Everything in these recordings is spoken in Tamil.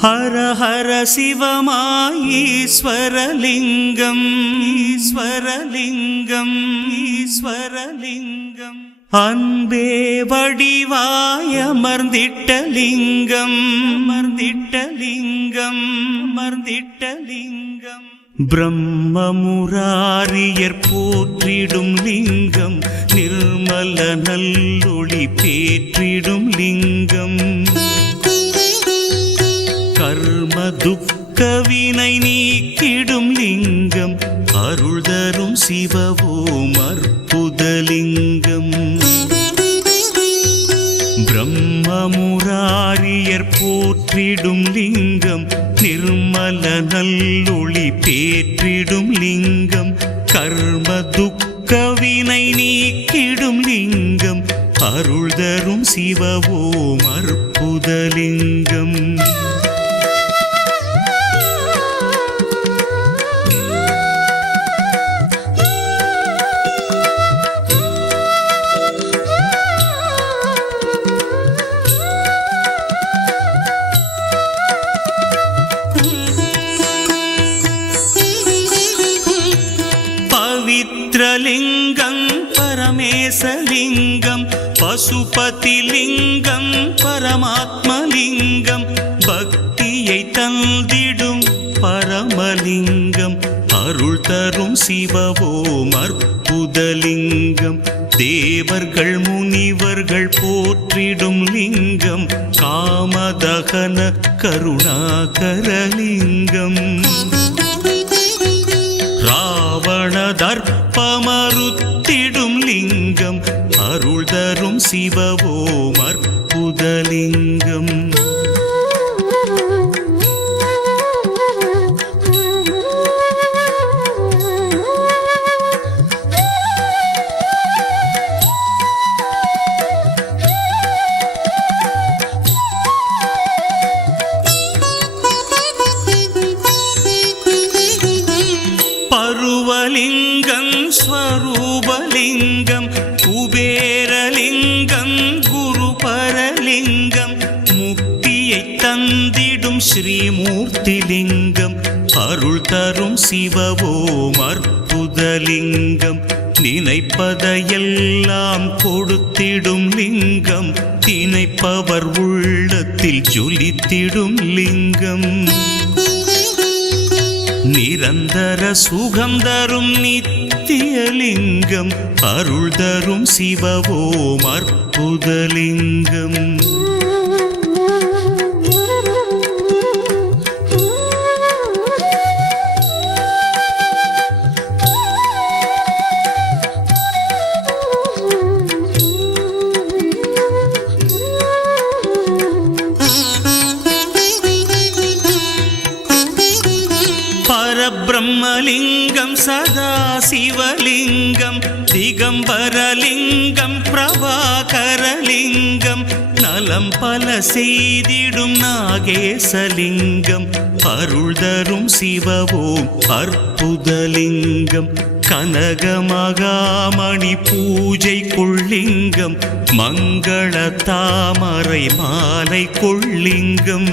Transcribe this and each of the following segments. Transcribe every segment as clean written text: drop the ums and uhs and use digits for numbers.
ஹர ஹர சிவமாய் ஈஸ்வரலிங்கம் ஈஸ்வரலிங்கம் ஈஸ்வரலிங்கம் அன்பே வடிவாய் அமர்ந்திட்ட லிங்கம் அமர்ந்திட்ட லிங்கம் அமர்ந்திட்ட லிங்கம் பிரம்மமுராரியர் போற்றிடும் லிங்கம் நிர்மல நல்லொளி பேற்றிடும் லிங்கம் கர்ம துக்க வினை நீக்கிடும் லிங்கம் அருள் தரும் சிவவோம் அற்புதலிங்கம் பிரம்மமுராரியர் போற்றிடும் லிங்கம் நிர்மல நல்லொளி பேற்றிடும் லிங்கம் கர்ம துக்க வினை நீக்கிடும் லிங்கம் அருள் தரும் சிவவோம் அற்புதலிங்கம் பவித்ரலிங்கம் பரமேசலிங்கம் பசுபதிலிங்கம் பரமாத்மலிங்கம் பக்தியை தந்திடும் பரமலிங்கம் அருள் தரும் சிவவோம் அற்புதலிங்கம் தேவர்கள் முனிவர்கள் போற்றிடும் லிங்கம் காமதகன கருணாகரலிங்கம் ராவண தர்ப்பமறுத்திடும் லிங்கம் அருள் தரும் சிவவோம் அற்புதலிங்கம் பருவலிங்கம் ஸ்வரூபலிங்கம் குபேரலிங்கம் குருபரலிங்கம் முக்தியை தந்திடும் ஸ்ரீமூர்த்திலிங்கம் அருள் தரும் சிவவோம் அற்புதலிங்கம் நினைப்பதையெல்லாம் கொடுத்திடும் லிங்கம் தினைப்பவர் உள்ளத்தில் ஜொலித்திடும் லிங்கம் நிரந்தர சுகம் தரும் நித்தியலிங்கம் அருள் தரும் சிவவோம் அற்புதலிங்கம் பரபிரம்மலிங்கம் சதாசிவலிங்கம் திகம்பரலிங்கம் பிரபாகரலிங்கம் நலம் பல செய்திடும் நாகேசலிங்கம் அருள் தரும் சிவவோம் அற்புதலிங்கம் கனகமகாமணி பூஜை கொள்ளிங்கம் மங்கள தாமரை மாலை கொள்ளிங்கம்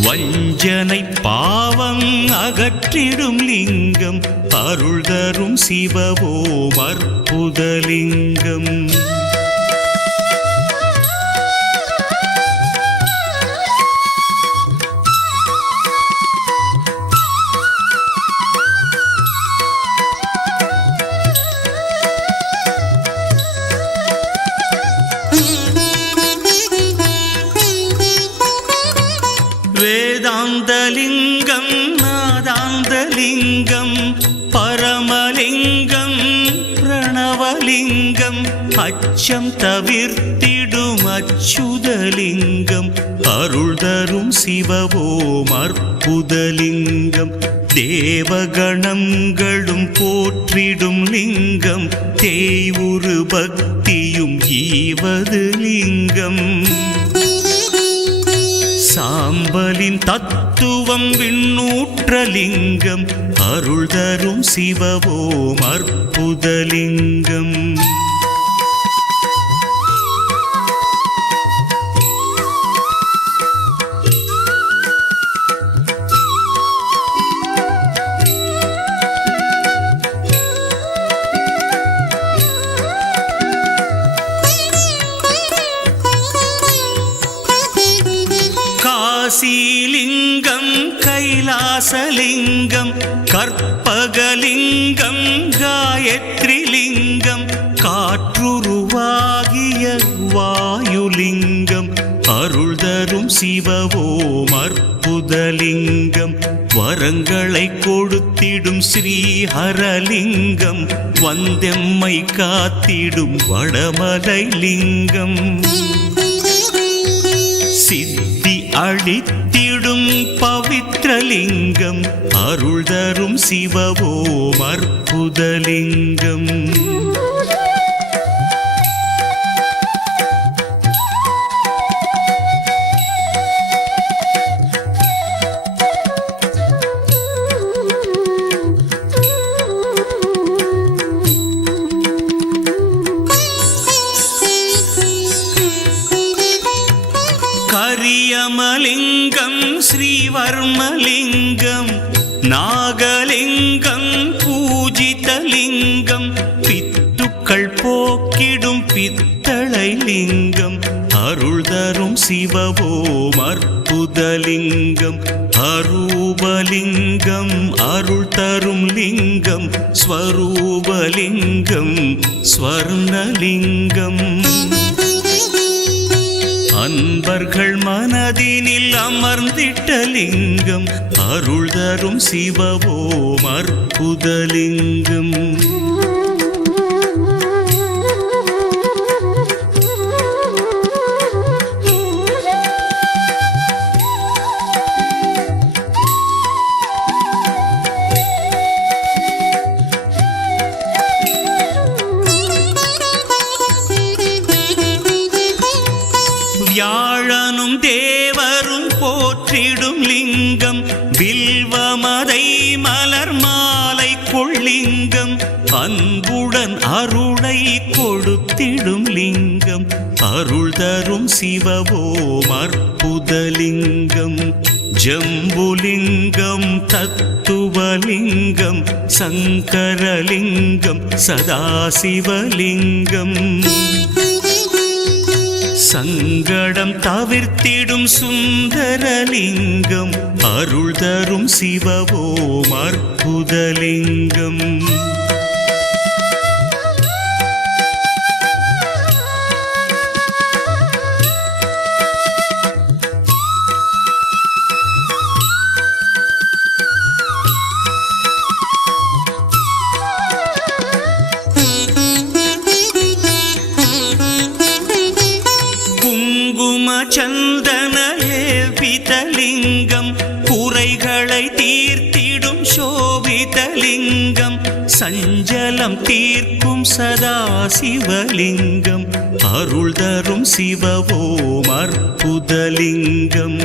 வஞ்சனை பாவம் அகற்றிடும் லிங்கம் அருள் தரும் சிவவோம் அற்புதலிங்கம் வேதாந்தலிங்கம் நாதாந்தலிங்கம் பரமலிங்கம் பிரணவலிங்கம் அச்சம் தவிர்த்திடும் அச்சுதலிங்கம் அருள் தரும் சிவவோம் அற்புதலிங்கம் தேவகணங்களும் போற்றிடும் லிங்கம் தேய்வுரு பக்தியும் ஈவது லிங்கம் சாம்பலின் தத்துவம் விண்ணூற்றலிங்கம் அருள் தரும் சிவவோம் அற்புதலிங்கம் கைலாசலிங்கம் கற்பகலிங்கம் காயத்ரிலிங்கம் காற்றுருவாகிய வாயுலிங்கம் அருள் தரும் சிவவோம் அற்புதலிங்கம் வரங்களை கொடுத்திடும் ஸ்ரீஹரலிங்கம் வந்தெம்மை காத்திடும் வடமலை லிங்கம் சித்தி அளித்திடும் பவித்ரலிங்கம் அருள் தரும் சிவவோம் அற்புதலிங்கம் கரியமலிங்கம் ஸ்ரீவர்மலிங்கம் நாகலிங்கம் பூஜிதலிங்கம் பித்துக்கள் போக்கிடும் பித்தளை லிங்கம் அருள் தரும் சிவவோம் அற்புதலிங்கம் அரூபலிங்கம் அருள் தரும் லிங்கம் ஸ்வரூபலிங்கம் ஸ்வர்ணலிங்கம் அன்பர்கள் மனதினில் அமர்ந்திட்ட லிங்கம் அருள் தரும் சிவவோம் அற்புதலிங்கம் வியாழனும் தேவரும் போற்றிடும் லிங்கம் வில்வமதை மலர் மாலை கொள்ளிங்கம் அன்புடன் அருளை கொடுத்திடும் லிங்கம் அருள் தரும் சிவவோம் அற்புதலிங்கம் ஜம்புலிங்கம் தத்துவலிங்கம் சங்கரலிங்கம் சதாசிவலிங்கம் சங்கடம் தவிர்த்திடும் சுந்தரலிங்கம் அருள் தரும் சிவவோம் அற்புதலிங்கம் சந்தன லேபிதலிங்கம் குறைகளை தீர்த்திடும் சோபிதலிங்கம் சஞ்சலம் தீர்க்கும் சதாசிவலிங்கம் அருள் தரும் சிவவோம் அற்புதலிங்கம்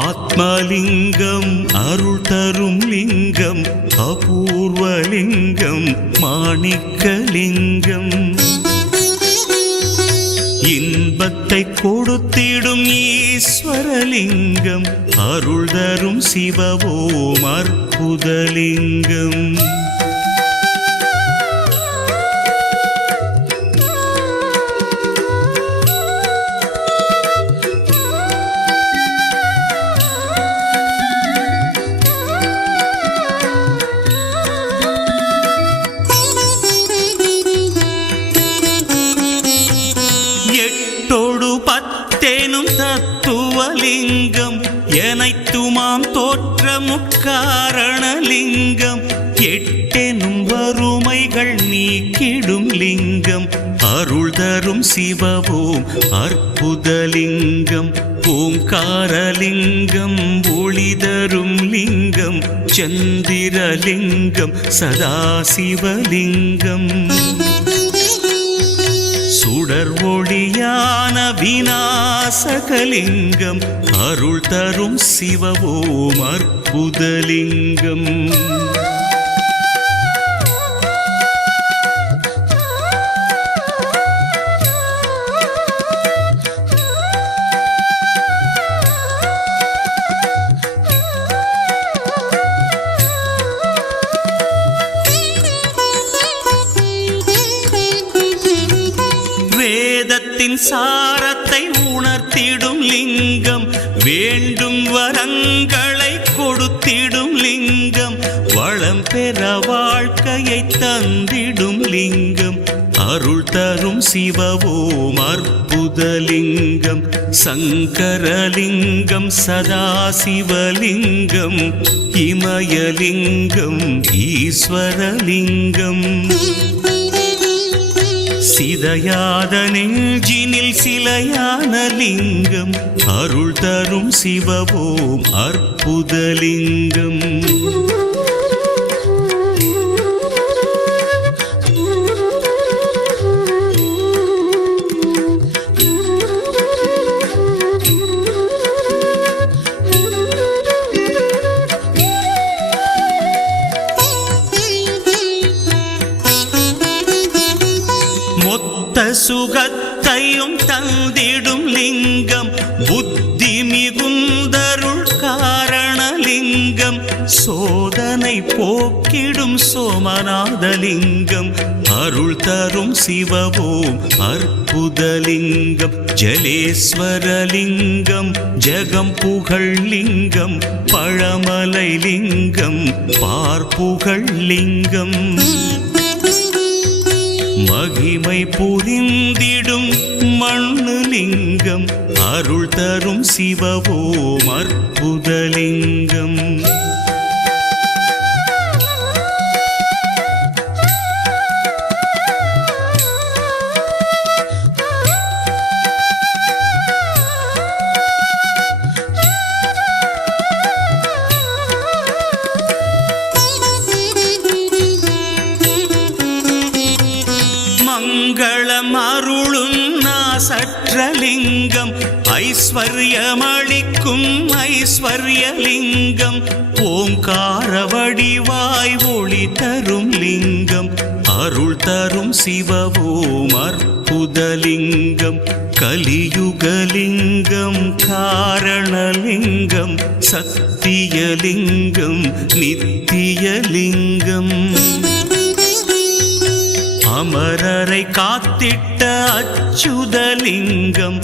ஆத்மலிங்கம் அருள் தரும் லிங்கம் அபூர்வலிங்கம் மாணிக்கலிங்கம் இன்பத்தை கொடுத்திடும் ஈஸ்வரலிங்கம் அருள் தரும் சிவவோம் அற்புதலிங்கம் பத்தேனும் தத்துவலிங்கம் எனைத்துமாம் தோற்றமுக்காரணலிங்கம் எட்டெனும் வறுமைகள் நீக்கிடும் லிங்கம் அருள் தரும் சிவவோம் அற்புதலிங்கம் ஓங்காரலிங்கம் ஒளி தரும் லிங்கம் சந்திரலிங்கம் சதாசிவலிங்கம் சுடர் ஒளியான விநாசகலிங்கம் அருள் தரும் சிவவோம் அற்புதலிங்கம் வேதத்தின் சாரத்தை உணர்த்திடும் லிங்கம் வேண்டும் வரங்களை கொடுத்து காத்திடும் லிங்கம் வளம் பெற வாழ்க்கையை தந்திடும் லிங்கம் அருள் தரும் சிவவோம் அற்புதலிங்கம் சங்கரலிங்கம் சதாசிவலிங்கம் இமயலிங்கம் ஈஸ்வரலிங்கம் சிதையாத நெஞ்சினில் சிலையான லிங்கம் அருள் தரும் சிவவோம் அற்புதலிங்கம் சுகத்தையும் தந்திடும் லிங்கம் புத்தி மிகுந்தருள் காரணலிங்கம் சோதனை போக்கிடும் சோமநாதலிங்கம் அருள் தரும் சிவவோம் அற்புதலிங்கம் ஜலேஸ்வரலிங்கம் ஜெகம் புகழ் லிங்கம் பழமலை லிங்கம் பார்ப்புகழ் லிங்கம் மகிமை புரிந்திடும் மண்ணு லிங்கம் அருள் தரும் சிவவோம் அற்புதலிங்கம் மங்களம் அருளும் நாசற்றலிங்கம் ஐஸ்வர்யமளிக்கும் ஐஸ்வர்யலிங்கம் ஓங்கார வடிவாய் ஒளி தரும் லிங்கம் அருள் தரும் சிவவோம் அற்புதலிங்கம் கலியுகலிங்கம் காரணலிங்கம் சத்தியலிங்கம் நித்தியலிங்கம் அமரரை காத்திட்ட அச்சுதலிங்கம்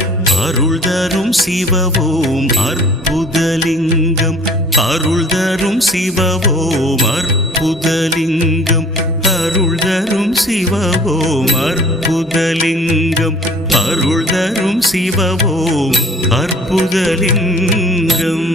அருள் தரும் சிவவோம் அற்புதலிங்கம் அருள் தரும் சிவவோம் அற்புதலிங்கம் அருள் தரும் சிவவோம் அற்புதலிங்கம் அருள் தரும் சிவவோம் அற்புதலிங்கம்